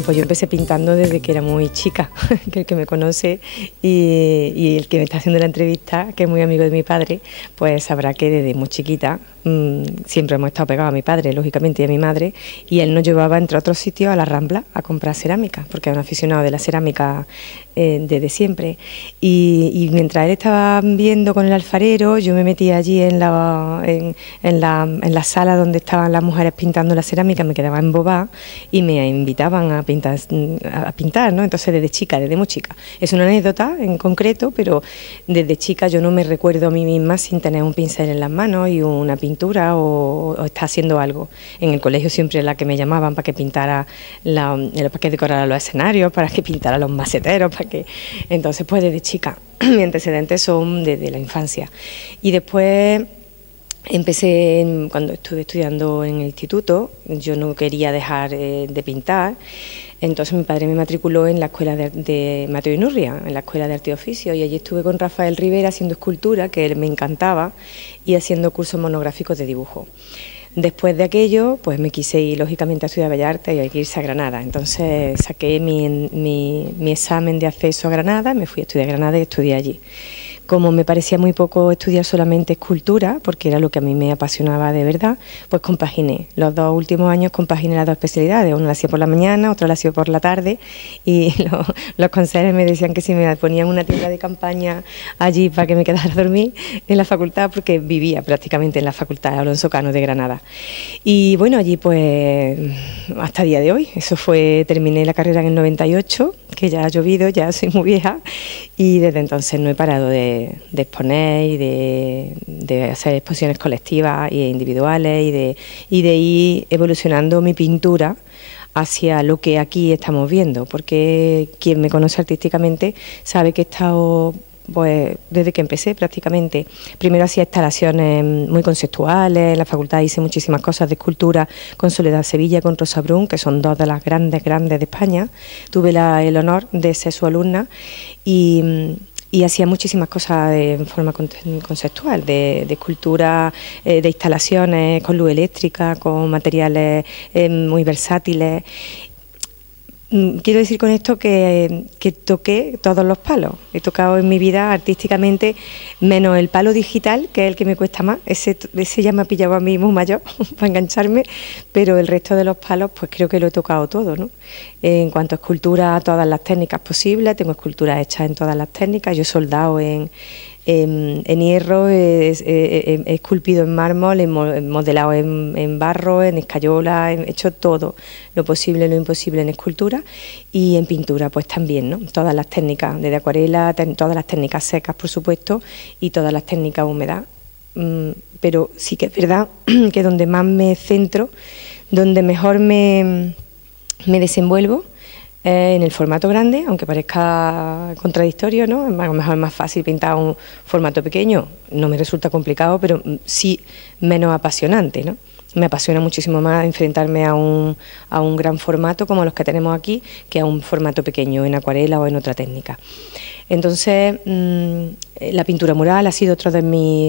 Bueno, pues yo empecé pintando desde que era muy chica, que el que me conoce y el que me está haciendo la entrevista, que es muy amigo de mi padre, pues sabrá que desde muy chiquita siempre hemos estado pegados a mi padre, lógicamente, y a mi madre, y él nos llevaba, entre otros sitios, a la Rambla a comprar cerámica, porque es un aficionado de la cerámica desde siempre. Y mientras él estaba viendo con el alfarero, yo me metía allí en la sala donde estaban las mujeres pintando la cerámica, me quedaba embobada y me invitaban a pintar, ¿no? Entonces desde muy chica. Es una anécdota en concreto, pero desde chica yo no me recuerdo a mí misma sin tener un pincel en las manos y una pintura o estar haciendo algo. En el colegio siempre la que me llamaban para que pintara, para que decorara los escenarios, para que pintara los maceteros, Entonces, pues desde chica, mis antecedentes son desde la infancia. Y después empecé, cuando estuve estudiando en el instituto, yo no quería dejar de pintar. Entonces mi padre me matriculó en la escuela de Mateo Inurria, en la escuela de arte y oficio, y allí estuve con Rafael Rivera haciendo escultura, que él me encantaba, y haciendo cursos monográficos de dibujo. Después de aquello, pues me quise ir lógicamente a estudiar Bellas Artes y hay que irse a Granada. Entonces saqué mi examen de acceso a Granada, me fui a estudiar a Granada y estudié allí. Como me parecía muy poco estudiar solamente escultura, porque era lo que a mí me apasionaba de verdad, pues compaginé. Los 2 últimos años compaginé las 2 especialidades. Una la hacía por la mañana, otra la hacía por la tarde, y los consejeros me decían que si me ponían una tienda de campaña allí para que me quedara a dormir en la facultad, porque vivía prácticamente en la Facultad Alonso Cano de Granada. Y bueno, allí pues hasta el día de hoy. Terminé la carrera en el 98, que ya ha llovido, ya soy muy vieja, y desde entonces no he parado de exponer y de hacer exposiciones colectivas e individuales y de ir evolucionando mi pintura hacia lo que aquí estamos viendo, porque quien me conoce artísticamente sabe que he estado, pues desde que empecé prácticamente, primero hacía instalaciones muy conceptuales, en la facultad hice muchísimas cosas de escultura con Soledad Sevilla, con Rosa Brun, que son 2 de las grandes de España. Tuve el honor de ser su alumna y hacía muchísimas cosas en forma conceptual, de escultura, de instalaciones con luz eléctrica, con materiales muy versátiles. Quiero decir con esto que toqué todos los palos. He tocado en mi vida artísticamente, menos el palo digital, que es el que me cuesta más. Ese ya me ha pillado a mí muy mayor para engancharme, pero el resto de los palos pues creo que lo he tocado todo, ¿no? En cuanto a escultura, todas las técnicas posibles. Tengo esculturas hechas en todas las técnicas. Yo he soldado en hierro, he esculpido en mármol, he modelado en barro, en escayola, he hecho todo lo posible, lo imposible en escultura, y en pintura pues también, ¿no? Todas las técnicas, desde acuarela, todas las técnicas secas, por supuesto, y todas las técnicas húmedas. Pero sí que es verdad que donde más me centro, donde mejor me desenvuelvo, en el formato grande, aunque parezca contradictorio, ¿no? A lo mejor es más fácil pintar un formato pequeño, no me resulta complicado, pero sí menos apasionante, ¿no? Me apasiona muchísimo más enfrentarme a un gran formato como los que tenemos aquí, que a un formato pequeño en acuarela o en otra técnica. Entonces, la pintura mural ha sido otro de mis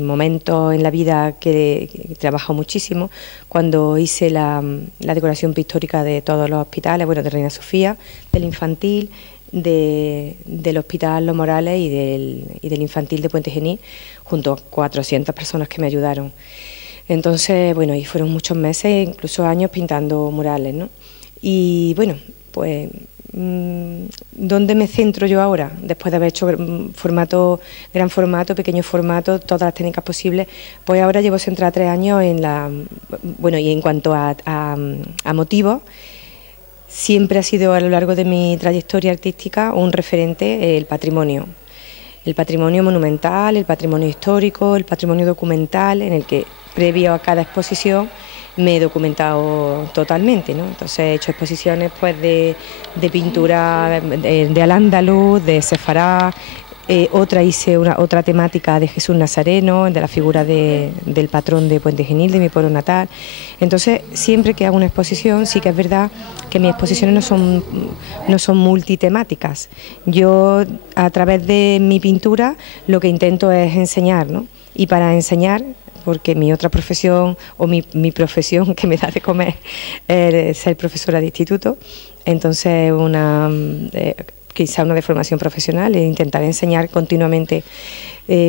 momentos en la vida que he trabajado muchísimo. Cuando hice la decoración pictórica de todos los hospitales, bueno, de Reina Sofía, del infantil, del Hospital Los Morales y del infantil de Puente Genil, junto a 400 personas que me ayudaron. Entonces, bueno, y fueron muchos meses, incluso años pintando murales, ¿no? Y bueno, pues ¿dónde me centro yo ahora? Después de haber hecho gran formato, pequeño formato, todas las técnicas posibles, pues ahora llevo centrada 3 años en y en cuanto a motivos, siempre ha sido a lo largo de mi trayectoria artística un referente el patrimonio monumental, el patrimonio histórico, el patrimonio documental, en el que previo a cada exposición me he documentado totalmente, ¿no? Entonces he hecho exposiciones pues de pintura de Al-Ándalus, de Sefarad, hice otra temática de Jesús Nazareno, de la figura del patrón de Puente Genil, de mi pueblo natal. Entonces, siempre que hago una exposición, sí que es verdad que mis exposiciones no son multitemáticas. Yo, a través de mi pintura, lo que intento es enseñar, ¿no? Y para enseñar porque mi otra profesión o mi profesión que me da de comer es ser profesora de instituto. Entonces quizá una deformación profesional e intentar enseñar continuamente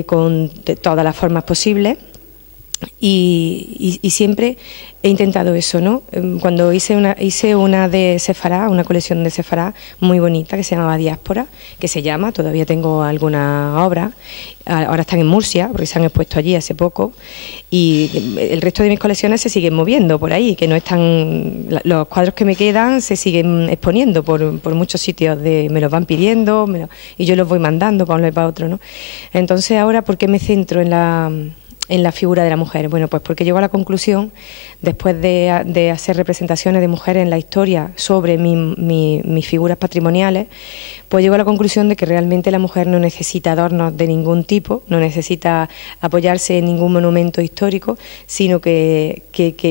con todas las formas posibles. Y siempre he intentado eso, ¿no? Cuando hice una de Sefará, una colección de Sefará muy bonita que se llamaba Diáspora, todavía tengo algunas obras, ahora están en Murcia, porque se han expuesto allí hace poco, y el resto de mis colecciones se siguen moviendo por ahí, que no están, los cuadros que me quedan se siguen exponiendo por muchos sitios, me los van pidiendo, y yo los voy mandando para uno y para otro, ¿no? Entonces ahora, ¿por qué me centro en la figura de la mujer? Bueno, pues porque llego a la conclusión, después de hacer representaciones de mujeres en la historia sobre mis figuras patrimoniales, pues llego a la conclusión de que realmente la mujer no necesita adornos de ningún tipo, no necesita apoyarse en ningún monumento histórico, sino que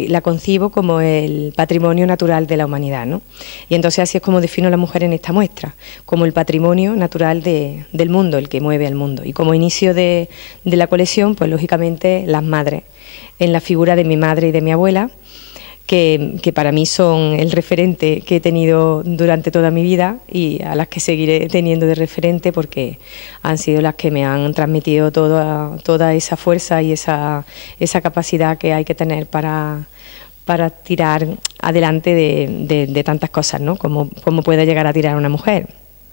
la concibo como el patrimonio natural de la humanidad, ¿no? Y entonces así es como defino a la mujer en esta muestra, como el patrimonio natural del mundo, el que mueve al mundo. Y como inicio de la colección, pues lógicamente las madres, en la figura de mi madre y de mi abuela, que para mí son el referente que he tenido durante toda mi vida y a las que seguiré teniendo de referente, porque han sido las que me han transmitido toda esa fuerza y esa capacidad que hay que tener para tirar adelante de tantas cosas, ¿no? Como puede llegar a tirar una mujer.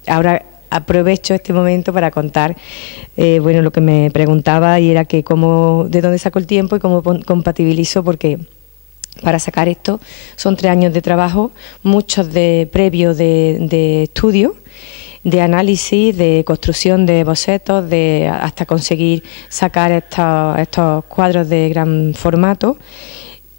Ahora aprovecho este momento para contar bueno, lo que me preguntaba, y era que de dónde saco el tiempo y cómo compatibilizo, porque para sacar esto son 3 años de trabajo, muchos previos de estudio, de análisis, de construcción de bocetos, hasta conseguir sacar estos cuadros de gran formato,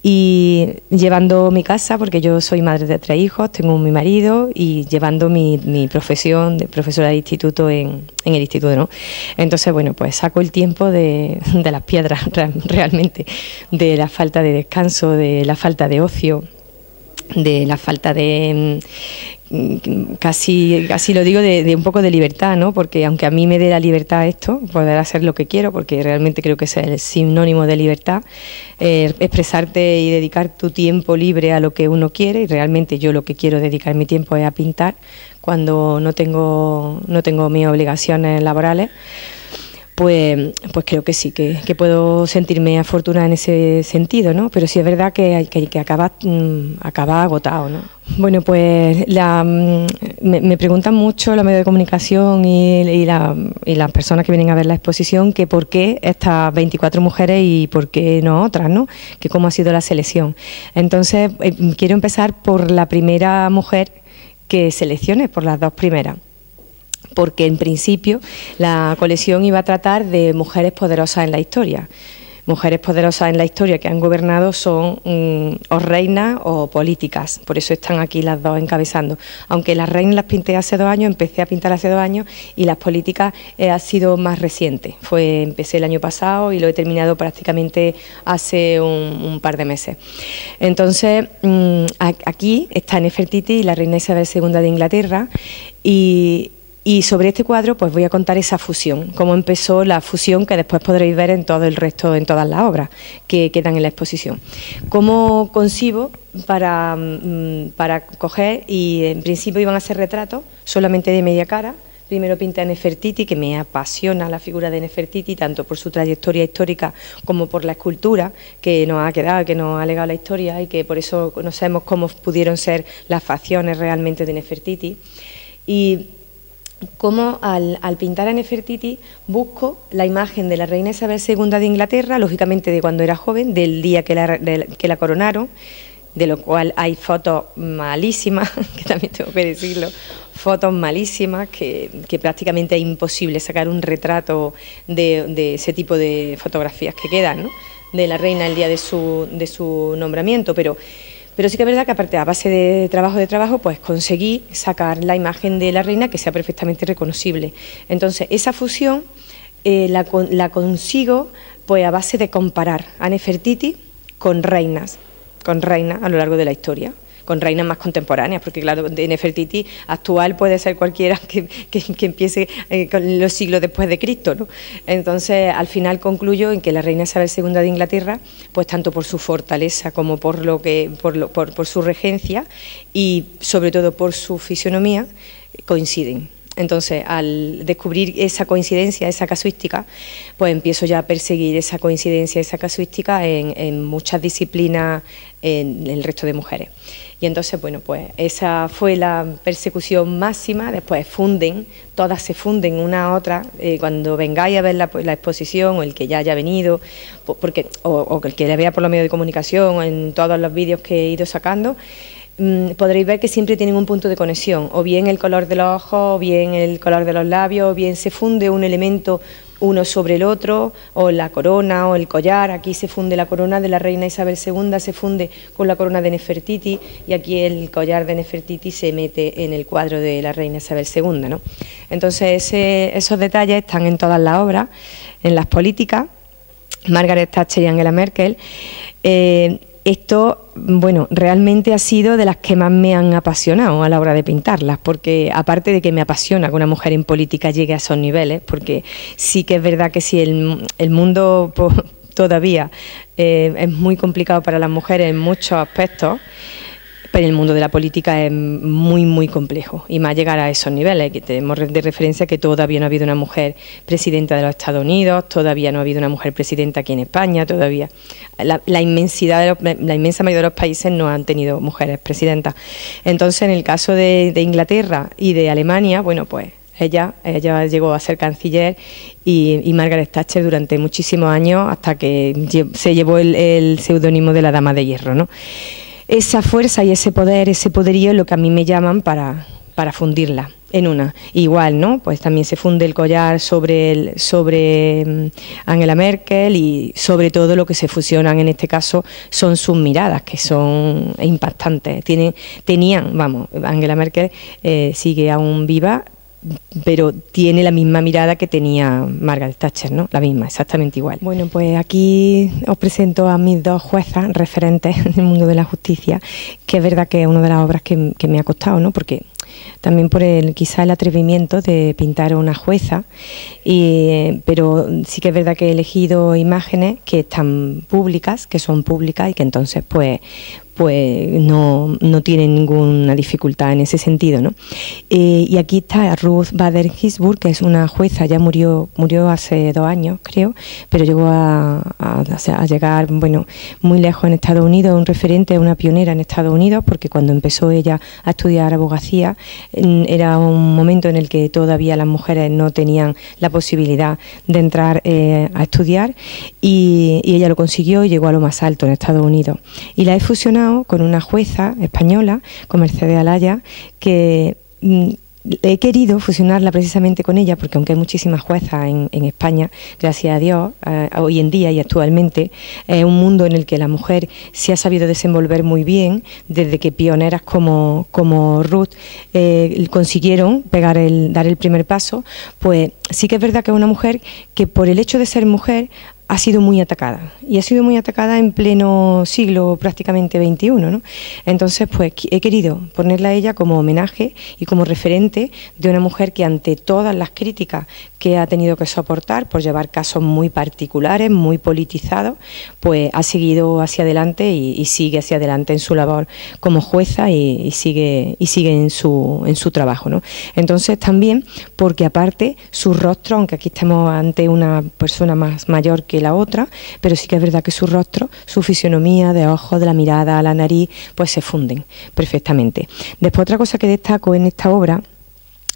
y llevando mi casa, porque yo soy madre de 3 hijos, tengo mi marido, y llevando mi profesión de profesora de instituto en el instituto, ¿no? Entonces, bueno, pues saco el tiempo de las piedras realmente, de la falta de descanso, de la falta de ocio, de la falta de casi lo digo, de un poco de libertad, ¿no? Porque aunque a mí me dé la libertad esto, poder hacer lo que quiero, porque realmente creo que es el sinónimo de libertad, expresarte y dedicar tu tiempo libre a lo que uno quiere, y realmente yo lo que quiero dedicar mi tiempo es a pintar cuando no tengo mis obligaciones laborales. Pues creo que sí, que puedo sentirme afortunada en ese sentido, ¿no? Pero sí es verdad que acaba agotado, ¿no? Bueno, pues me preguntan mucho los medios de comunicación y las personas que vienen a ver la exposición, que por qué estas 24 mujeres y por qué no otras, ¿no? Que cómo ha sido la selección. Entonces, quiero empezar por la primera mujer que seleccioné, por las 2 primeras. Porque en principio la colección iba a tratar de mujeres poderosas en la historia. Mujeres poderosas en la historia que han gobernado son o reinas o políticas, por eso están aquí las 2 encabezando. Aunque las reinas las pinté hace 2 años, empecé a pintar hace 2 años, y las políticas ha sido más reciente. Empecé el año pasado y lo he terminado prácticamente hace un par de meses. Entonces, aquí está Nefertiti, la reina Isabel II de Inglaterra, y sobre este cuadro pues voy a contar esa fusión, cómo empezó la fusión que después podréis ver en todo el resto, en todas las obras que quedan en la exposición. Cómo concibo para coger, y en principio iban a ser retratos solamente de media cara. Primero pinté a Nefertiti, que me apasiona la figura de Nefertiti, tanto por su trayectoria histórica como por la escultura que nos ha quedado, que nos ha legado la historia, y que por eso conocemos cómo pudieron ser las facciones realmente de Nefertiti. Y cómo al pintar a Nefertiti busco la imagen de la reina Isabel II de Inglaterra, lógicamente de cuando era joven, del día que la coronaron, de lo cual hay fotos malísimas, que también tengo que decirlo, fotos malísimas, que prácticamente es imposible sacar un retrato de ese tipo de fotografías que quedan, ¿no?, de la reina el día de su nombramiento, pero sí que es verdad que aparte a base de trabajo, pues conseguí sacar la imagen de la reina que sea perfectamente reconocible. Entonces, esa fusión la consigo pues a base de comparar a Nefertiti con reinas a lo largo de la historia, con reinas más contemporáneas, porque claro, de Nefertiti actual puede ser cualquiera que empiece con los siglos después de Cristo, ¿no? Entonces, al final concluyo en que la reina Isabel II de Inglaterra, pues tanto por su fortaleza como por su regencia y sobre todo por su fisonomía, coinciden. Entonces, al descubrir esa coincidencia, esa casuística, pues empiezo ya a perseguir esa coincidencia, esa casuística en muchas disciplinas en el resto de mujeres. Y entonces, bueno, pues esa fue la persecución máxima. Después todas se funden una a otra. Cuando vengáis a ver la exposición, o el que ya haya venido, o el que la vea por los medios de comunicación, o en todos los vídeos que he ido sacando, podréis ver que siempre tienen un punto de conexión, o bien el color de los ojos, o bien el color de los labios, o bien se funde un elemento uno sobre el otro, o la corona o el collar. Aquí se funde la corona de la reina Isabel II, se funde con la corona de Nefertiti, y aquí el collar de Nefertiti se mete en el cuadro de la reina Isabel II, ¿no? Entonces esos detalles están en todas las obras, en las políticas, Margaret Thatcher y Angela Merkel. Esto, bueno, realmente ha sido de las que más me han apasionado a la hora de pintarlas, porque aparte de que me apasiona que una mujer en política llegue a esos niveles, porque sí que es verdad que si el mundo todavía es muy complicado para las mujeres en muchos aspectos, pero el mundo de la política es muy, muy complejo, y más llegar a esos niveles, que tenemos de referencia que todavía no ha habido una mujer presidenta de los Estados Unidos, todavía no ha habido una mujer presidenta aquí en España, todavía la inmensa mayoría de los países no han tenido mujeres presidentas. Entonces, en el caso de Inglaterra y de Alemania, bueno, pues ella llegó a ser canciller, y Margaret Thatcher durante muchísimos años, hasta que se llevó el seudónimo de la Dama de Hierro, ¿no? Esa fuerza y ese poder, ese poderío es lo que a mí me llaman para fundirla en una. Igual, ¿no? Pues también se funde el collar sobre Angela Merkel, y sobre todo lo que se fusionan en este caso son sus miradas, que son impactantes. Angela Merkel sigue aún viva, pero tiene la misma mirada que tenía Margaret Thatcher, ¿no? La misma, exactamente igual. Bueno, pues aquí os presento a mis dos juezas referentes del mundo de la justicia, que es verdad que es una de las obras que me ha costado, ¿no? Porque también por quizá el atrevimiento de pintar a una jueza, pero sí que es verdad que he elegido imágenes que están públicas, que son públicas, y que entonces pues no tienen ninguna dificultad en ese sentido, ¿no? Y aquí está Ruth Bader Ginsburg, que es una jueza, ya murió hace 2 años, creo, pero llegó a llegar, bueno, muy lejos en Estados Unidos, un referente, una pionera en Estados Unidos, porque cuando empezó ella a estudiar abogacía, era un momento en el que todavía las mujeres no tenían la posibilidad de entrar a estudiar, y ella lo consiguió y llegó a lo más alto en Estados Unidos. Y la he fusionado con una jueza española, con Mercedes Alaya, que he querido fusionarla precisamente con ella, porque aunque hay muchísimas juezas en España, gracias a Dios, hoy en día y actualmente, es un mundo en el que la mujer se ha sabido desenvolver muy bien, desde que pioneras como Ruth consiguieron dar el primer paso. Pues sí que es verdad que es una mujer que, por el hecho de ser mujer, ha sido muy atacada, y ha sido muy atacada en pleno siglo prácticamente XXI, ¿no? Entonces, pues he querido ponerla a ella como homenaje y como referente de una mujer que, ante todas las críticas que ha tenido que soportar por llevar casos muy particulares, muy politizados, pues ha seguido hacia adelante y sigue hacia adelante en su labor como jueza, y sigue en su trabajo, ¿no? Entonces, también porque aparte su rostro, aunque aquí estamos ante una persona más mayor que la otra, pero sí que es verdad que su rostro, su fisionomía de ojos, de la mirada, la nariz, pues se funden perfectamente. Después, otra cosa que destaco en esta obra,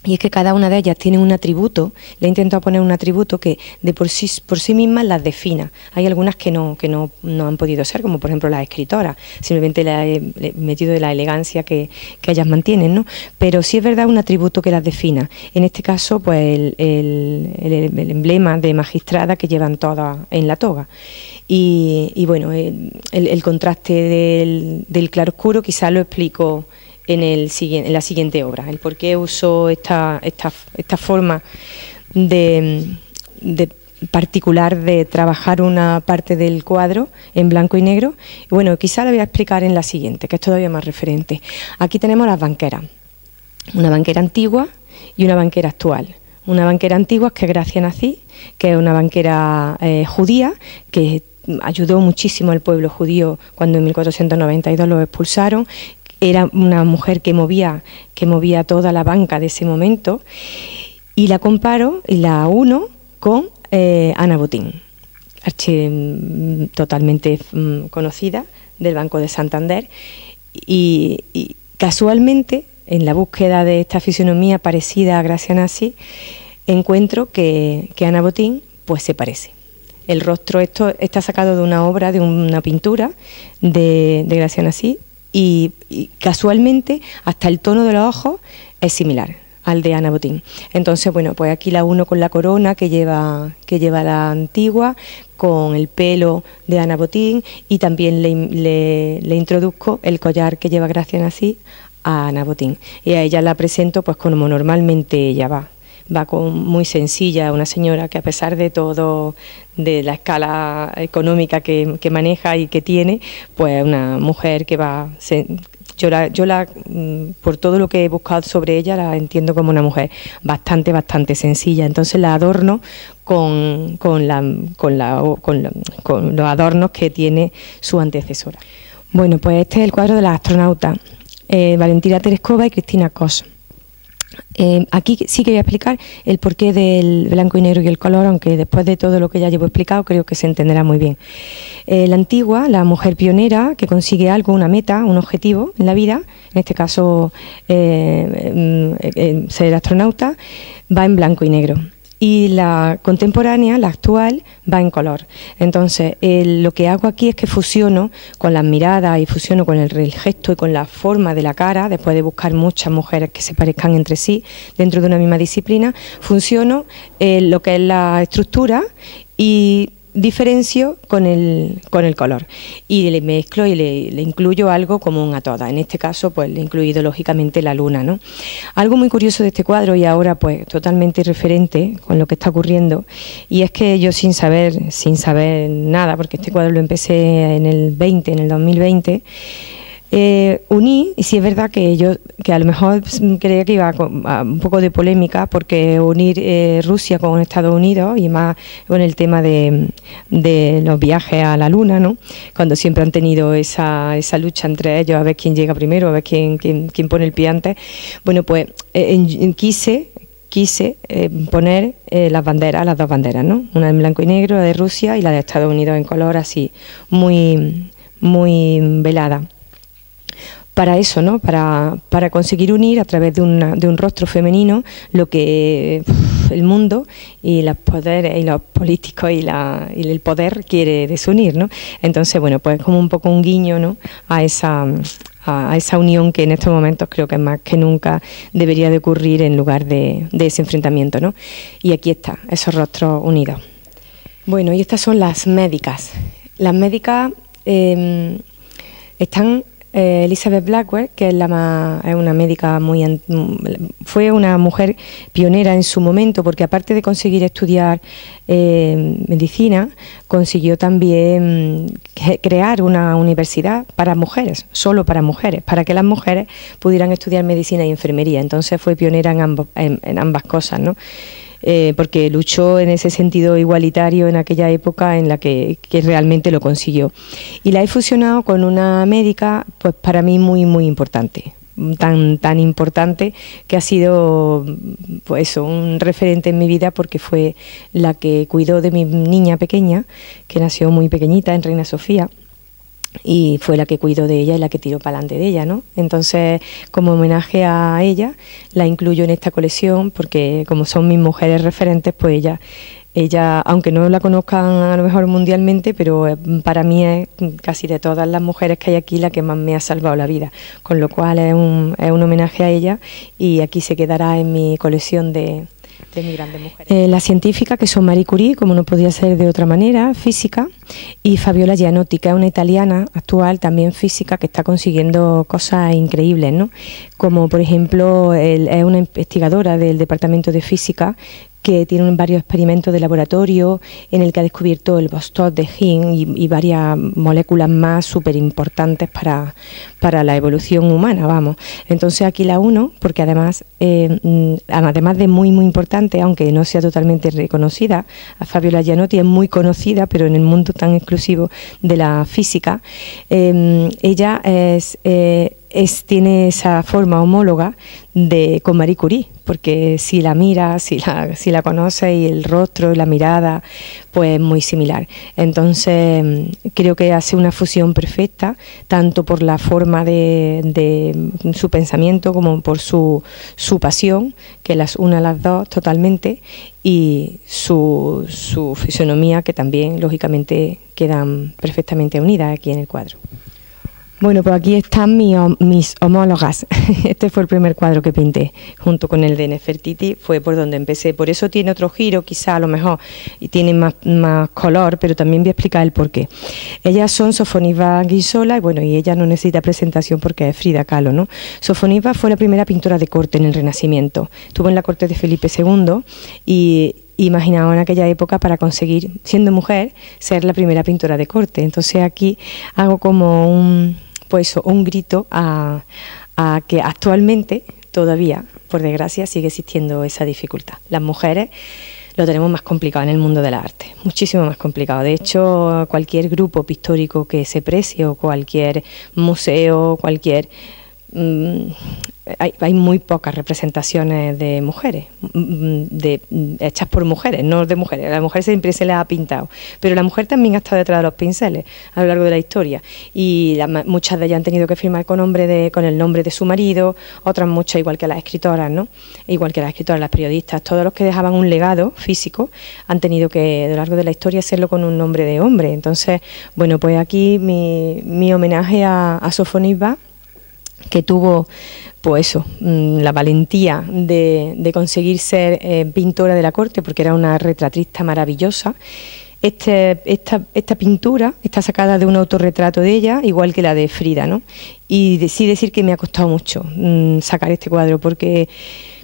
y es que cada una de ellas tiene un atributo. Le he intentado poner un atributo que de por sí mismas las defina. Hay algunas que no han podido ser, como por ejemplo las escritoras. Simplemente le he metido de la elegancia que ellas mantienen, ¿no? Pero sí es verdad un atributo que las defina. En este caso, pues el emblema de magistrada que llevan todas en la toga. Y bueno, el contraste del claroscuro quizás lo explico en la siguiente obra, el por qué uso esta forma de particular de trabajar una parte del cuadro en blanco y negro. Bueno, quizá la voy a explicar en la siguiente, que es todavía más referente. Aquí tenemos las banqueras, una banquera antigua y una banquera actual. Una banquera antigua que es Gracia Nací, que es una banquera judía, que ayudó muchísimo al pueblo judío cuando en 1492 los expulsaron. Era una mujer que movía toda la banca de ese momento, y la comparo y la uno con Ana Botín, totalmente conocida del Banco de Santander, y casualmente en la búsqueda de esta fisonomía parecida a Gracia Nací encuentro que Ana Botín pues se parece. El rostro está sacado de una obra, de una pintura de Gracia Nací, y casualmente hasta el tono de los ojos es similar al de Ana Botín. Entonces, bueno, pues aquí la uno con la corona que lleva la antigua, con el pelo de Ana Botín, y también le introduzco el collar que lleva Gracia Nací a Ana Botín. Y a ella la presento pues como normalmente ella va muy sencilla, una señora que a pesar de todo, de la escala económica que maneja y que tiene, pues una mujer que va... por todo lo que he buscado sobre ella, la entiendo como una mujer bastante sencilla. Entonces la adorno con los adornos que tiene su antecesora. Bueno, pues este es el cuadro de las astronautas, Valentina Tereskova y Cristina Koch. Aquí sí que voy a explicar el porqué del blanco y negro y el color, aunque después de todo lo que ya llevo explicado creo que se entenderá muy bien. La antigua, la mujer pionera que consigue algo, una meta, un objetivo en la vida, en este caso ser astronauta, va en blanco y negro. Y la contemporánea, la actual, va en color. Entonces, lo que hago aquí es que fusiono con las miradas y fusiono con el gesto y con la forma de la cara, después de buscar muchas mujeres que se parezcan entre sí dentro de una misma disciplina, funciono lo que es la estructura y diferencio con el color, y le mezclo y le incluyo algo común a todas. En este caso pues le he incluido lógicamente la luna, ¿no? Algo muy curioso de este cuadro, y ahora pues totalmente irreferente con lo que está ocurriendo, y es que yo sin saber nada, porque este cuadro lo empecé en el 2020, uní, y sí es verdad que a lo mejor creía que iba a un poco de polémica, porque unir Rusia con Estados Unidos, y más con el tema de los viajes a la Luna, ¿no? Cuando siempre han tenido esa lucha entre ellos, a ver quién llega primero, a ver quién pone el pie antes. Bueno, pues quise poner las dos banderas, ¿no? Una en blanco y negro, la de Rusia, y la de Estados Unidos en color, así, muy velada. Para eso, ¿no? Para conseguir unir a través de un rostro femenino lo que el mundo y los poderes y los políticos y el poder quiere desunir, ¿no? Entonces, bueno, pues como un poco un guiño, ¿no? a esa unión que en estos momentos creo que más que nunca debería de ocurrir en lugar de ese enfrentamiento, ¿no? Y aquí está, esos rostros unidos. Bueno, y estas son las médicas. Las médicas están... Elizabeth Blackwell, que es una médica fue una mujer pionera en su momento, porque aparte de conseguir estudiar medicina, consiguió también crear una universidad para mujeres, solo para mujeres, para que las mujeres pudieran estudiar medicina y enfermería. Entonces fue pionera en ambas cosas, ¿no? Porque luchó en ese sentido igualitario en aquella época en la que realmente lo consiguió. Y la he fusionado con una médica, pues para mí muy importante, tan importante, que ha sido pues eso, un referente en mi vida, porque fue la que cuidó de mi niña pequeña, que nació muy pequeñita en Reina Sofía, y fue la que cuidó de ella y la que tiró para adelante de ella, ¿no? Entonces, como homenaje a ella, la incluyo en esta colección, porque como son mis mujeres referentes, pues ella, aunque no la conozcan a lo mejor mundialmente, pero para mí es casi de todas las mujeres que hay aquí la que más me ha salvado la vida, con lo cual es un homenaje a ella, y aquí se quedará en mi colección de mis grandes mujeres. Las científicas, que son Marie Curie, como no podía ser de otra manera, física, y Fabiola Gianotti, que es una italiana actual, también física, que está consiguiendo cosas increíbles, ¿no? Como por ejemplo, es una investigadora del Departamento de Física, que tiene varios experimentos de laboratorio en el que ha descubierto el Vostok de Higgs y varias moléculas más súper importantes para la evolución humana, vamos. Entonces aquí la uno, porque además de muy importante, aunque no sea totalmente reconocida, a Fabiola Gianotti es muy conocida, pero en el mundo tan exclusivo de la física, ella tiene esa forma homóloga con Marie Curie, porque si la mira, si la conoce, y el rostro y la mirada, pues muy similar. Entonces creo que hace una fusión perfecta, tanto por la forma de su pensamiento como por su pasión, que las une a las dos totalmente, y su fisonomía, que también lógicamente quedan perfectamente unidas aquí en el cuadro. Bueno, pues aquí están mis homólogas. Este fue el primer cuadro que pinté, junto con el de Nefertiti, fue por donde empecé. Por eso tiene otro giro, quizá a lo mejor, y tiene más color, pero también voy a explicar el porqué. Ellas son Sofoniva Guisola, y bueno, y ella no necesita presentación porque es Frida Kahlo, ¿no? Sofoniva fue la primera pintora de corte en el Renacimiento. Estuvo en la corte de Felipe II y imaginaos en aquella época, para conseguir, siendo mujer, ser la primera pintora de corte. Entonces aquí hago como un grito a que actualmente todavía, por desgracia, sigue existiendo esa dificultad. Las mujeres lo tenemos más complicado en el mundo del arte, muchísimo más complicado. De hecho, cualquier grupo pictórico que se precie, o cualquier museo, hay muy pocas representaciones de mujeres, hechas por mujeres, no de mujeres. A la mujer siempre se les ha pintado, pero la mujer también ha estado detrás de los pinceles a lo largo de la historia, y muchas de ellas han tenido que firmar con el nombre de su marido, otras muchas, igual que las escritoras, ¿no? Igual que las escritoras, las periodistas, todos los que dejaban un legado físico han tenido que, a lo largo de la historia, hacerlo con un nombre de hombre. Entonces, bueno, pues aquí mi homenaje a Sofoniva, que tuvo la valentía de conseguir ser pintora de la corte, porque era una retratista maravillosa. Esta pintura está sacada de un autorretrato de ella, igual que la de Frida, ¿no? Y sí decir que me ha costado mucho sacar este cuadro, porque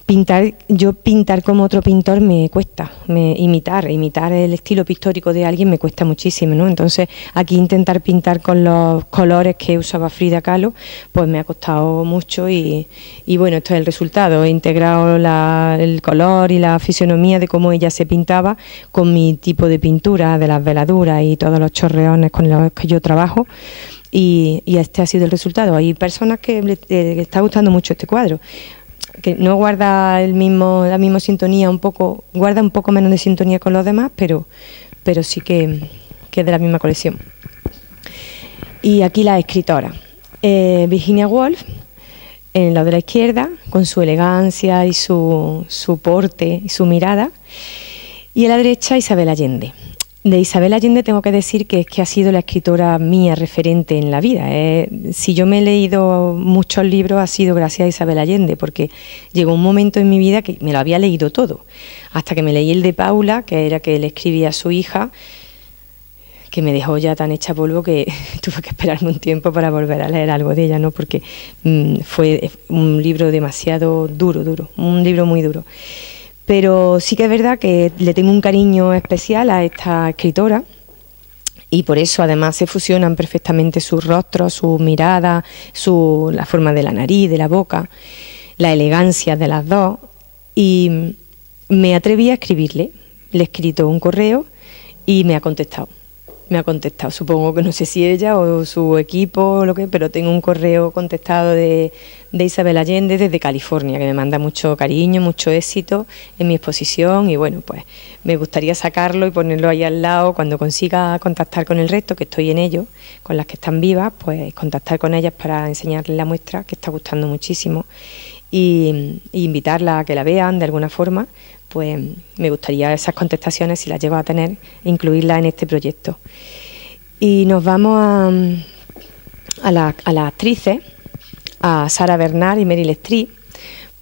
pintar como otro pintor me cuesta, imitar el estilo pictórico de alguien me cuesta muchísimo, ¿no? Entonces aquí intentar pintar con los colores que usaba Frida Kahlo, pues me ha costado mucho, y bueno, esto es el resultado. He integrado el color y la fisonomía de cómo ella se pintaba con mi tipo de pintura, de las veladuras y todos los chorreones con los que yo trabajo. Y este ha sido el resultado. Hay personas que les está gustando mucho este cuadro, que no guarda la misma sintonía, guarda un poco menos de sintonía con los demás, pero sí que es de la misma colección. Y aquí la escritora, Virginia Woolf, en el lado de la izquierda, con su elegancia y su porte y su mirada, y a la derecha Isabel Allende. De Isabel Allende tengo que decir que ha sido la escritora mía referente en la vida. Si yo me he leído muchos libros, ha sido gracias a Isabel Allende, porque llegó un momento en mi vida que me lo había leído todo, hasta que me leí el de Paula, que era que le escribía a su hija, que me dejó ya tan hecha polvo que tuve que esperarme un tiempo para volver a leer algo de ella, ¿no? Porque fue un libro demasiado duro, un libro muy duro. Pero sí que es verdad que le tengo un cariño especial a esta escritora, y por eso además se fusionan perfectamente sus rostros, su mirada, la forma de la nariz, de la boca, la elegancia de las dos. Y me atreví a escribirle. Le he escrito un correo y me ha contestado. Supongo que no sé si ella o su equipo o pero tengo un correo contestado de Isabel Allende desde California, que me manda mucho cariño, mucho éxito en mi exposición, y bueno, pues me gustaría sacarlo y ponerlo ahí al lado cuando consiga contactar con el resto, que estoy en ello, con las que están vivas, pues contactar con ellas para enseñarles la muestra, que está gustando muchísimo, y invitarlas a que la vean de alguna forma. Pues me gustaría esas contestaciones, si las llego a tener, incluirlas en este proyecto. Y nos vamos a las actrices, a Sarah Bernhardt y Meryl Streep,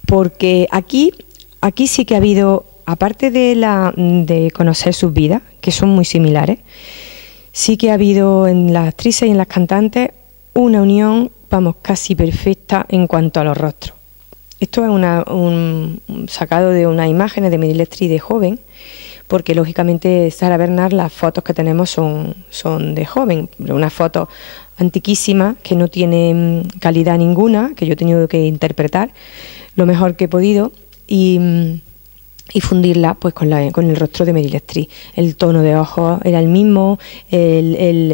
porque aquí sí que ha habido, aparte de conocer sus vidas, que son muy similares, sí que ha habido en las actrices y en las cantantes una unión, casi perfecta en cuanto a los rostros. esto es un sacado de unas imágenes de Meryl Streep de joven, porque lógicamente Sarah Bernhardt, las fotos que tenemos son de joven, unas fotos antiquísimas que no tienen calidad ninguna, que yo he tenido que interpretar lo mejor que he podido y fundirla pues con el rostro de Meryl Streep. El tono de ojos era el mismo, el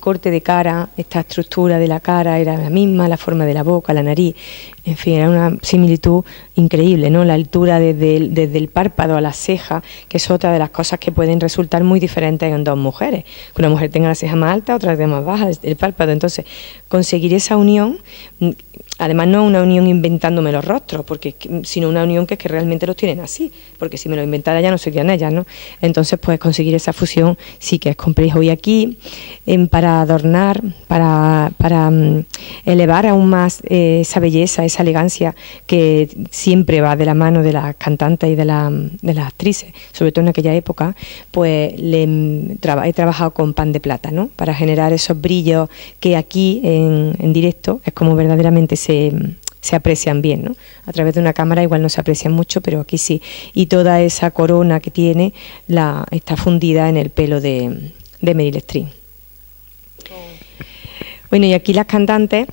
corte de cara, esta estructura de la cara era la misma, la forma de la boca, la nariz, en fin, era una similitud increíble, ¿no? La altura desde el párpado a la ceja, que es otra de las cosas que pueden resultar muy diferentes en dos mujeres. Que una mujer tenga la ceja más alta, otra más baja, el párpado. Entonces, conseguir esa unión, además no una unión inventándome los rostros, sino una unión que es que realmente los tienen así, porque si me lo inventara ya no serían ellas, ¿no? Entonces, pues conseguir esa fusión sí que es complejo. Y aquí, para adornar, para elevar aún más esa belleza, esa elegancia que siempre va de la mano de las cantantes y de las actrices, sobre todo en aquella época, pues he trabajado con pan de plata, ¿no? Para generar esos brillos que aquí en directo es como verdaderamente se aprecian bien, ¿no? A través de una cámara igual no se aprecian mucho, pero aquí sí. Y toda esa corona que tiene está fundida en el pelo de Meryl Streep. Bueno, y aquí las cantantes,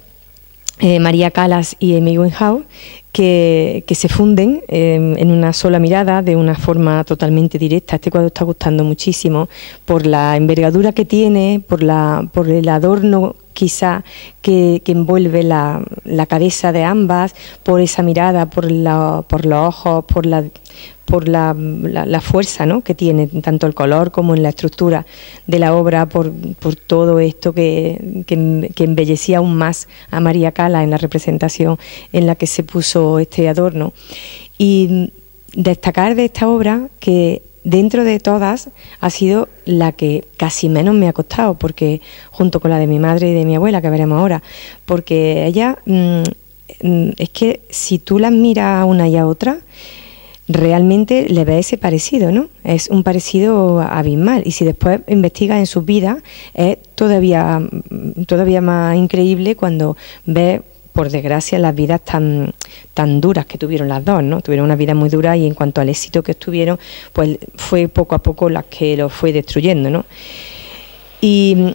María Callas y Amy Winehouse, que se funden en una sola mirada, de una forma totalmente directa. Este cuadro está gustando muchísimo por la envergadura que tiene, por el adorno quizá que envuelve la cabeza de ambas, por esa mirada, por los ojos, por la fuerza, ¿no?, que tiene, tanto el color como en la estructura de la obra, por todo esto que embellecía aún más a María Callas en la representación en la que se puso este adorno. Y destacar de esta obra que dentro de todas ha sido la que casi menos me ha costado, porque junto con la de mi madre y de mi abuela, que veremos ahora, porque ella es que si tú las miras a una y a otra, realmente le ves ese parecido, ¿no? Es un parecido abismal, y si después investigas en sus vidas es todavía más increíble cuando ves, por desgracia, las vidas tan duras que tuvieron las dos, ¿no? Tuvieron una vida muy dura, y en cuanto al éxito que obtuvieron, pues fue poco a poco las que lo fue destruyendo, ¿no? Y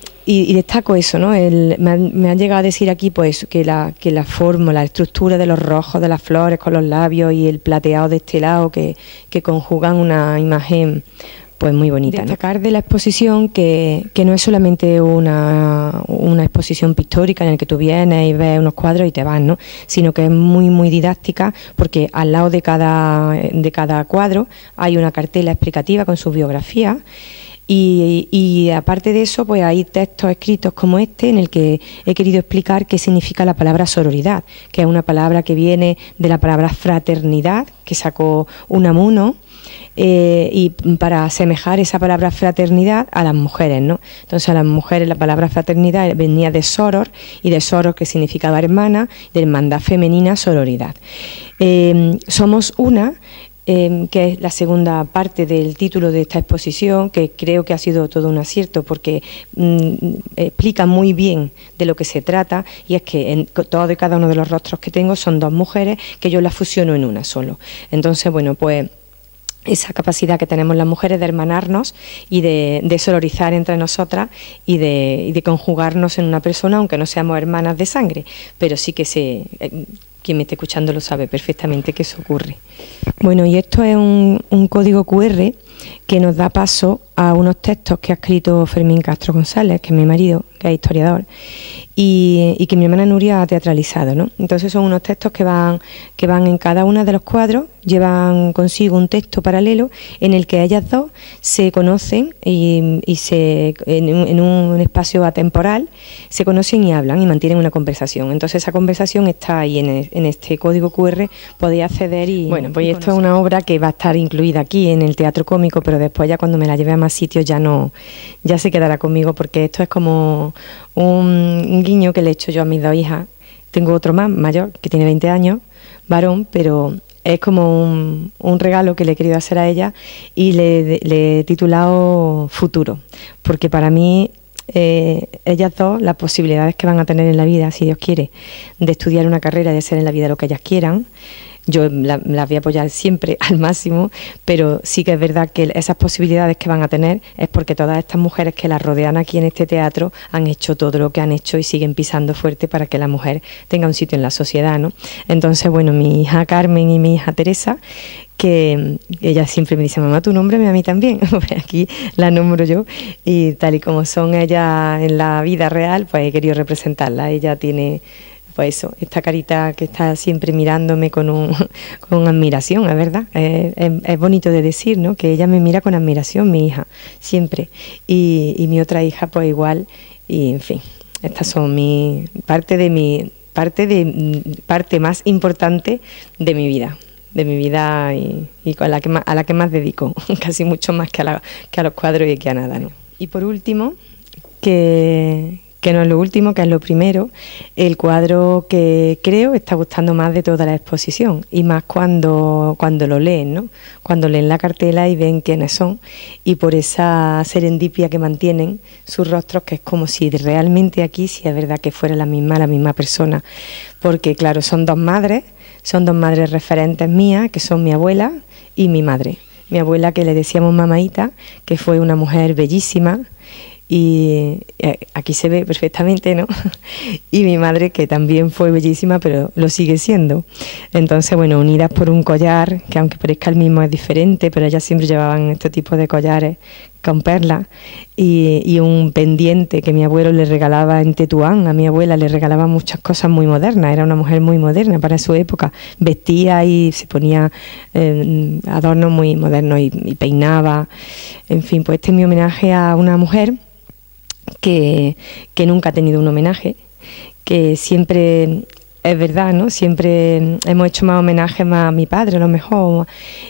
destaco eso, ¿no? Me han llegado a decir aquí pues que la forma, la estructura de los rojos de las flores con los labios y el plateado de este lado que conjugan una imagen pues muy bonita, ¿no? Destacar de la exposición que no es solamente una exposición pictórica en la que tú vienes y ves unos cuadros y te vas, ¿no? Sino que es muy muy didáctica, porque al lado de cada cuadro hay una cartela explicativa con su biografía. Y aparte de eso, pues hay textos escritos como este en el que he querido explicar qué significa la palabra sororidad, que es una palabra que viene de la palabra fraternidad, que sacó Unamuno, y para asemejar esa palabra fraternidad a las mujeres, ¿no? Entonces a las mujeres la palabra fraternidad venía de soror, y de soror, que significaba hermana, de hermandad femenina, sororidad. Somos una, que es la segunda parte del título de esta exposición, que creo que ha sido todo un acierto, porque explica muy bien de lo que se trata, y es que en todo y cada uno de los rostros que tengo son dos mujeres que yo las fusiono en una solo. Entonces, bueno, pues esa capacidad que tenemos las mujeres de hermanarnos y de sororizar entre nosotras y de conjugarnos en una persona, aunque no seamos hermanas de sangre, pero sí que quien me esté escuchando lo sabe perfectamente que eso ocurre. Bueno, y esto es un código QR que nos da paso a unos textos que ha escrito Fermín Castro González, que es mi marido, que es historiador, y que mi hermana Nuria ha teatralizado, ¿no? Entonces son unos textos que van en cada uno de los cuadros, llevan consigo un texto paralelo en el que ellas dos se conocen y en un espacio atemporal se conocen y hablan y mantienen una conversación. Entonces esa conversación está ahí en este código QR, podéis acceder y... Bueno, pues esto es una obra que va a estar incluida aquí en el Teatro Cómico, pero después ya cuando me la lleve a más sitios ya se quedará conmigo, porque esto es como un guiño que le he hecho yo a mis dos hijas. Tengo otro más, mayor, que tiene 20 años, varón, pero es como un regalo que le he querido hacer a ella, y le he titulado Futuro, porque para mí ellas dos, las posibilidades que van a tener en la vida, si Dios quiere, de estudiar una carrera y de ser en la vida lo que ellas quieran. Yo las voy a apoyar siempre al máximo, pero sí que es verdad que esas posibilidades que van a tener es porque todas estas mujeres que las rodean aquí en este teatro han hecho todo lo que han hecho y siguen pisando fuerte para que la mujer tenga un sitio en la sociedad, ¿no? Entonces, bueno, mi hija Carmen y mi hija Teresa, que ella siempre me dice, mamá, tú nómbrame a mí también, pues aquí la nombro yo, y tal y como son ellas en la vida real, pues he querido representarla. Ella tiene, pues eso, esta carita que está siempre mirándome con admiración, es verdad, es bonito de decir, ¿no?, que ella me mira con admiración, mi hija, siempre, y mi otra hija pues igual, y en fin, estas son parte más importante de mi vida. Y a la que más dedico, casi mucho más que a los cuadros y que a nada, ¿no? Y por último, que no es lo último, que es lo primero, el cuadro que creo está gustando más de toda la exposición, y más cuando lo leen, ¿no? Cuando leen la cartela y ven quiénes son, y por esa serendipia que mantienen sus rostros, que es como si realmente aquí, si es verdad que fuera la misma persona, porque claro, son dos madres referentes mías, que son mi abuela y mi madre. Mi abuela, que le decíamos mamaíta, que fue una mujer bellísima, y aquí se ve perfectamente, ¿no? Y mi madre, que también fue bellísima, pero lo sigue siendo. Entonces, bueno, unidas por un collar, que aunque parezca el mismo es diferente, pero ellas siempre llevaban este tipo de collares con perlas, y un pendiente que mi abuelo le regalaba en Tetuán. A mi abuela le regalaba muchas cosas muy modernas, era una mujer muy moderna para su época, vestía y se ponía adornos muy modernos y peinaba. En fin, pues este es mi homenaje a una mujer que nunca ha tenido un homenaje, que siempre, es verdad, ¿no?, siempre hemos hecho más homenajes más a mi padre, a lo mejor,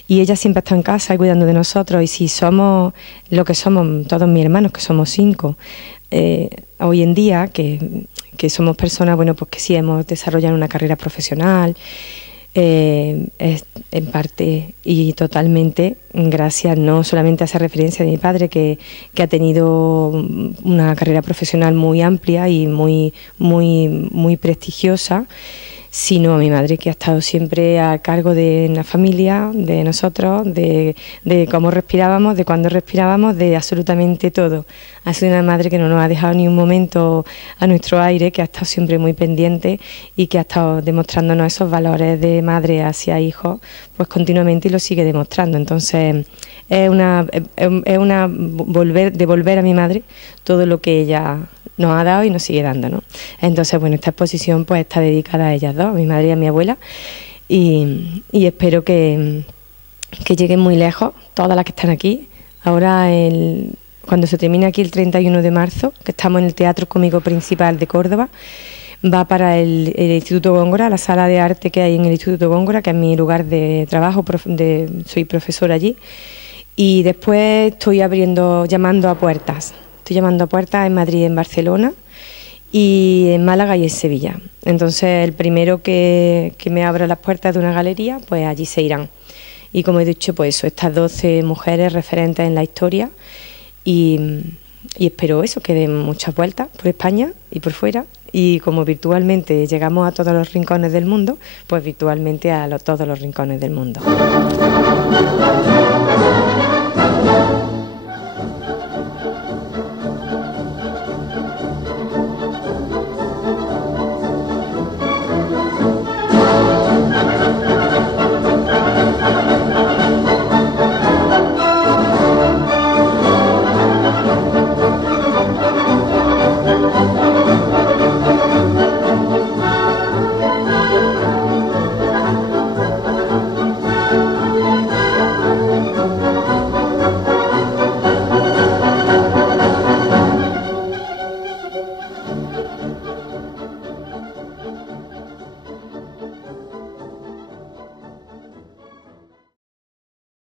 y ella siempre está en casa y cuidando de nosotros, y si somos lo que somos todos mis hermanos, que somos 5, hoy en día, que somos personas, bueno, pues que sí hemos desarrollado una carrera profesional, es en parte y totalmente gracias no solamente a esa referencia de mi padre, que ha tenido una carrera profesional muy amplia y muy prestigiosa, sino a mi madre, que ha estado siempre a cargo de la familia, de nosotros, de cómo respirábamos, de cuándo respirábamos, de absolutamente todo. Ha sido una madre que no nos ha dejado ni un momento a nuestro aire, que ha estado siempre muy pendiente y que ha estado demostrándonos esos valores de madre hacia hijos, pues continuamente, y lo sigue demostrando. Entonces devolver a mi madre todo lo que ella nos ha dado y nos sigue dando, ¿no? Entonces, bueno, esta exposición pues está dedicada a ellas dos, a mi madre y a mi abuela, y espero que lleguen muy lejos todas las que están aquí. Ahora, cuando se termine aquí el 31 de marzo, que estamos en el Teatro Cómico Principal de Córdoba, va para el Instituto Góngora, la sala de arte que hay en el Instituto Góngora, que es mi lugar de trabajo, soy profesora allí, y después estoy llamando a puertas en Madrid, en Barcelona, y en Málaga y en Sevilla. Entonces, el primero que me abra las puertas de una galería, pues allí se irán. Y como he dicho, pues eso, estas 12 mujeres referentes en la historia, y espero eso, que den muchas vueltas por España y por fuera, y como virtualmente llegamos a todos los rincones del mundo, pues virtualmente a todos los rincones del mundo.